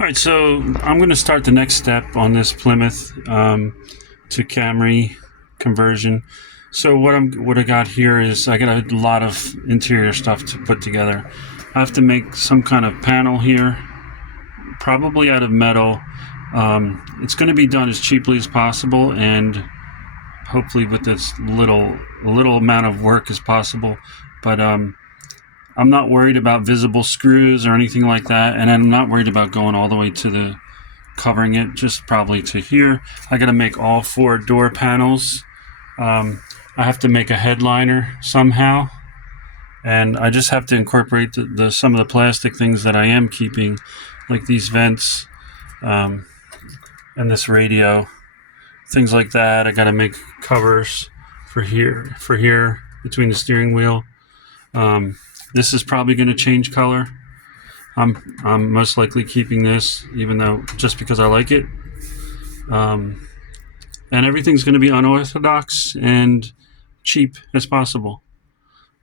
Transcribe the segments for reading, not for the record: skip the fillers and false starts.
All right, so I'm going to start the next step on this Plymouth to Camry conversion. So what I got here is I got a lot of interior stuff to put together. I have to make some kind of panel here, probably out of metal. It's going to be done as cheaply as possible, and hopefully with this little amount of work as possible. But I'm not worried about visible screws or anything like that, and I'm not worried about going all the way to the covering it, just probably to here. I got to make all 4 door panels. I have to make a headliner somehow, and I just have to incorporate some of the plastic things that I am keeping, like these vents and this radio, things like that. I got to make covers for here between the steering wheel. This is probably going to change color. I'm most likely keeping this, even though just because I like it. And everything's going to be unorthodox and cheap as possible.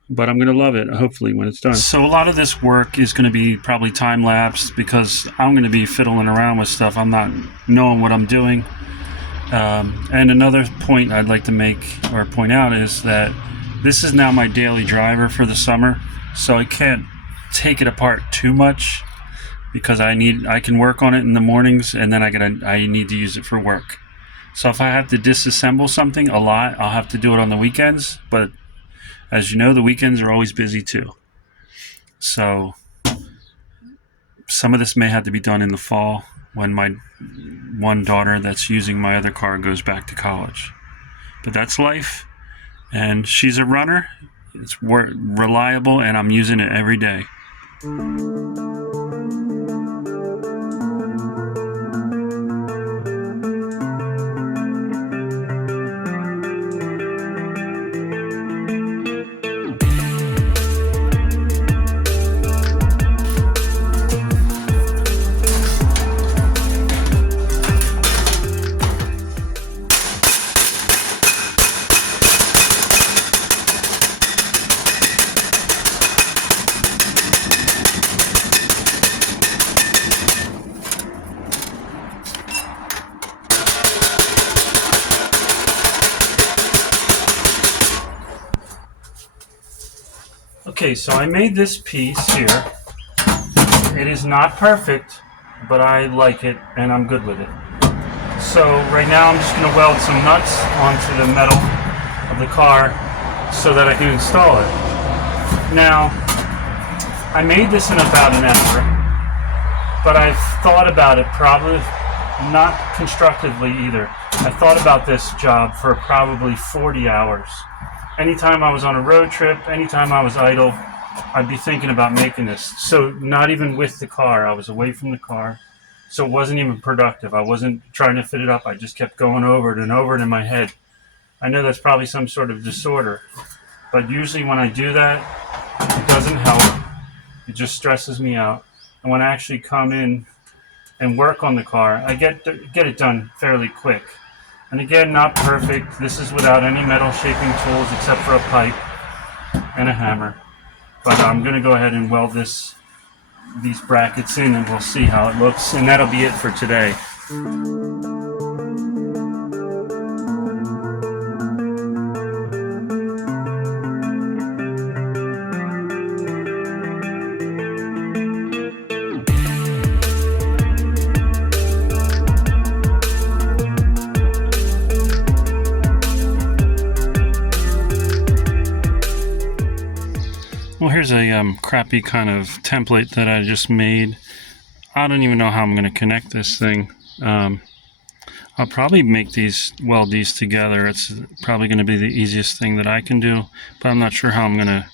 But I'm going to love it, hopefully, when it's done. So a lot of this work is going to be probably time-lapsed because I'm going to be fiddling around with stuff. I'm not knowing what I'm doing. And another point I'd like to make or point out is that this is now my daily driver for the summer. So I can't take it apart too much because I can work on it in the mornings, and then I need to use it for work. So if I have to disassemble something a lot, I'll have to do it on the weekends. But as you know, the weekends are always busy too. So some of this may have to be done in the fall when my one daughter that's using my other car goes back to college. But that's life, and she's a runner. It's reliable, and I'm using it every day. Okay, so I made this piece here. It is not perfect, but I like it and I'm good with it. So right now I'm just going to weld some nuts onto the metal of the car so that I can install it. Now, I made this in about an hour, but I've thought about it probably not constructively either. I thought about this job for probably 40 hours. Anytime I was on a road trip, anytime I was idle, I'd be thinking about making this. So not even with the car, I was away from the car. So it wasn't even productive. I wasn't trying to fit it up. I just kept going over it in my head. I know that's probably some sort of disorder, but usually when I do that, it doesn't help. It just stresses me out. And when I actually come in and work on the car, I get it done fairly quick. And again, not perfect. This is without any metal shaping tools except for a pipe and a hammer. But I'm going to go ahead and weld these brackets in, and we'll see how it looks. And that'll be it for today. Well, here's a crappy kind of template that I just made. I don't even know how I'm going to connect this thing. I'll probably weld these together. It's probably going to be the easiest thing that I can do, but I'm not sure how I'm going to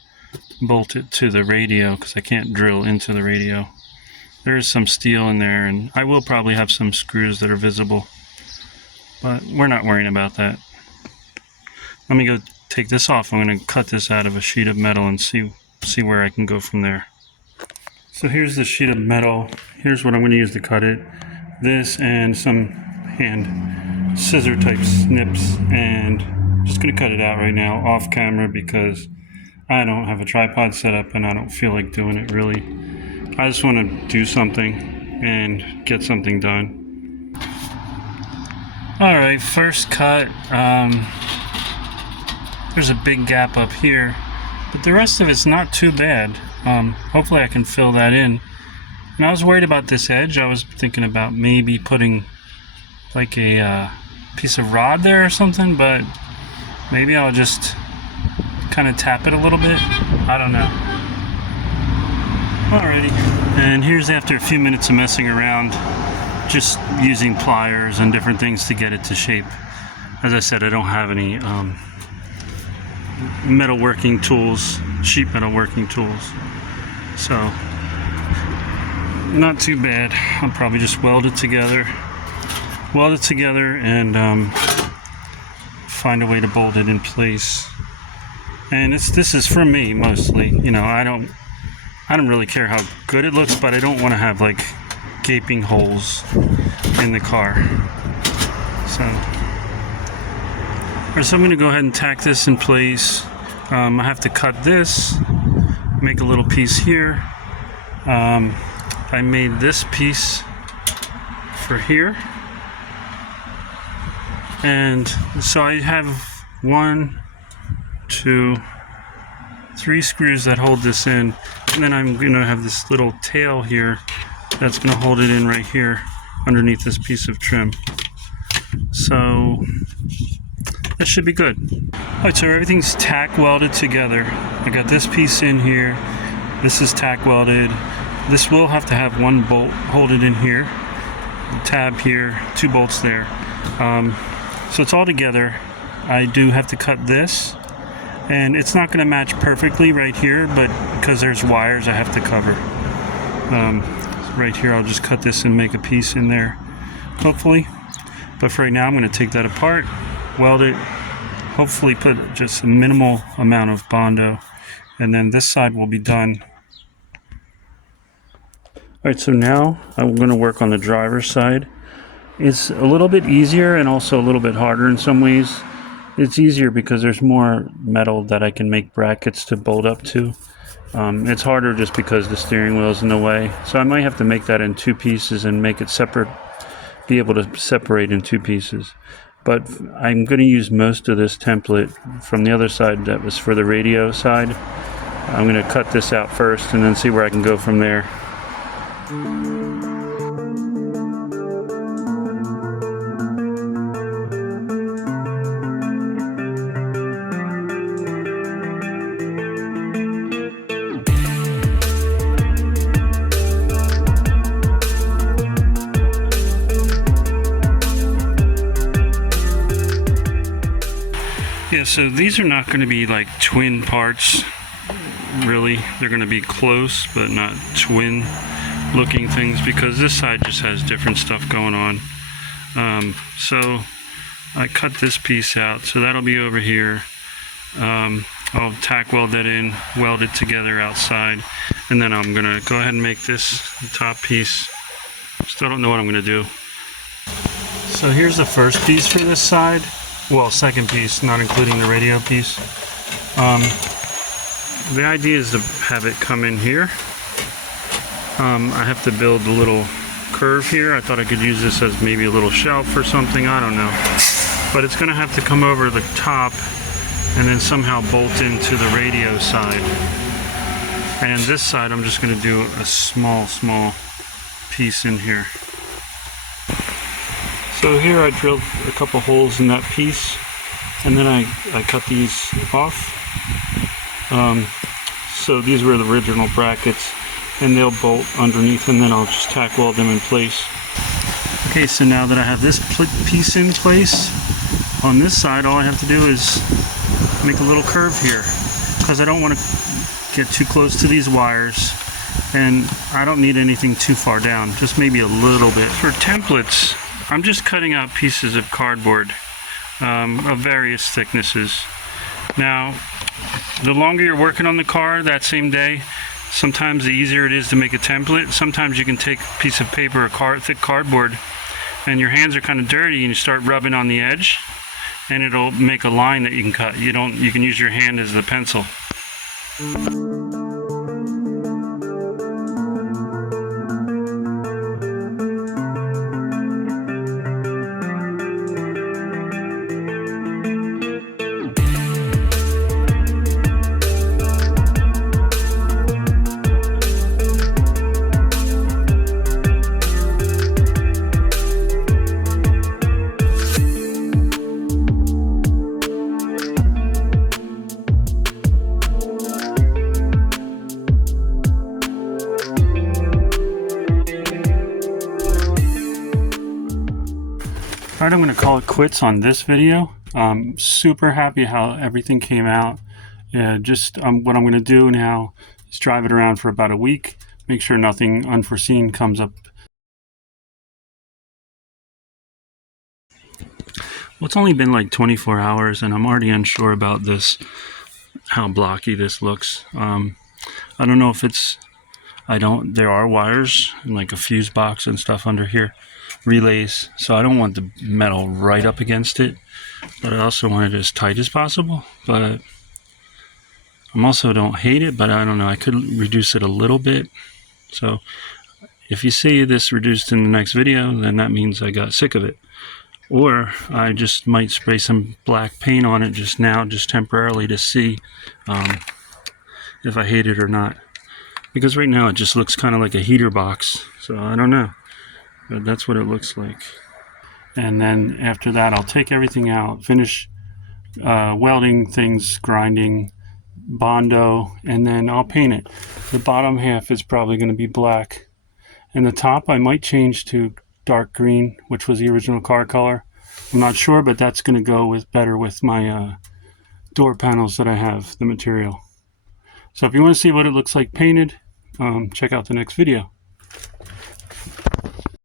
bolt it to the radio because I can't drill into the radio. There is some steel in there, and I will probably have some screws that are visible, but we're not worrying about that. Let me go take this off. I'm going to cut this out of a sheet of metal and see where I can go from there. So here's the sheet of metal. Here's what I'm going to use to cut it. This and some hand scissor type snips, and I'm just going to cut it out right now off camera because I don't have a tripod set up and I don't feel like doing it really. I just want to do something and get something done. Alright, first cut. There's a big gap up here, but the rest of it's not too bad. Hopefully I can fill that in. And I was worried about this edge. I was thinking about maybe putting like a piece of rod there or something, but maybe I'll just kind of tap it a little bit. I don't know. Alrighty, and here's after a few minutes of messing around, just using pliers and different things to get it to shape. As I said, I don't have any metal working tools, sheet metal working tools, so not too bad. I'll probably just weld it together and find a way to bolt it in place. And this is for me mostly, you know. I don't really care how good it looks, but I don't want to have like gaping holes in the car. So I'm going to go ahead and tack this in place. I have to cut this, make a little piece here. I made this piece for here, and so I have 1, 2, 3 screws that hold this in, and then I'm going to have this little tail here that's going to hold it in right here underneath this piece of trim. So that should be good. Alright, so everything's tack welded together. I got this piece in here. This is tack welded. This will have to have 1 bolt hold it in here, a tab here, 2 bolts there. So it's all together. I do have to cut this, and it's not going to match perfectly right here, but because there's wires I have to cover. Right here I'll just cut this and make a piece in there, hopefully. But for right now I'm going to take that apart, weld it, hopefully put just a minimal amount of Bondo, and then this side will be done. Alright, so now I'm going to work on the driver's side. It's a little bit easier and also a little bit harder in some ways. It's easier because there's more metal that I can make brackets to bolt up to. It's harder just because the steering wheel is in the way. So I might have to make that in 2 pieces and make it separate, be able to separate in 2 pieces. But I'm going to use most of this template from the other side that was for the radio side. I'm going to cut this out first and then see where I can go from there. Yeah, so these are not going to be like twin parts, really. They're going to be close, but not twin looking things, because this side just has different stuff going on. So I cut this piece out, so that'll be over here. I'll tack weld that in, weld it together outside, and then I'm going to go ahead and make this the top piece. Still don't know what I'm going to do. So here's the first piece for this side. Well, second piece, not including the radio piece. The idea is to have it come in here. I have to build a little curve here. I thought I could use this as maybe a little shelf or something, I don't know. But it's going to have to come over the top and then somehow bolt into the radio side. And this side I'm just going to do a small piece in here. So here I drilled a couple holes in that piece, and then I cut these off. So these were the original brackets, and they'll bolt underneath, and then I'll just tack weld them in place. Okay, so now that I have this piece in place, on this side all I have to do is make a little curve here, because I don't want to get too close to these wires, and I don't need anything too far down, just maybe a little bit. For templates, I'm just cutting out pieces of cardboard of various thicknesses. Now, the longer you're working on the car that same day, sometimes the easier it is to make a template. Sometimes you can take a piece of paper or thick cardboard, and your hands are kind of dirty, and you start rubbing on the edge, and it'll make a line that you can cut. You can use your hand as the pencil. Alright, I'm going to call it quits on this video. Super happy how everything came out. What I'm going to do now is drive it around for about a week, make sure nothing unforeseen comes up. Well, it's only been like 24 hours and I'm already unsure about this, how blocky this looks. I don't know if it's, there are wires and like a fuse box and stuff under here, relays, so I don't want the metal right up against it, but I also want it as tight as possible. But I also don't hate it, but I don't know, I could reduce it a little bit. So if you see this reduced in the next video, then that means I got sick of it. Or I just might spray some black paint on it just now, just temporarily, to see if I hate it or not. Because right now it just looks kind of like a heater box, so I don't know. But that's what it looks like. And then after that, I'll take everything out, finish welding things, grinding, Bondo, and then I'll paint it. The bottom half is probably going to be black. And the top I might change to dark green, which was the original car color. I'm not sure, but that's going to go better with my door panels that I have, the material. So if you want to see what it looks like painted, check out the next video.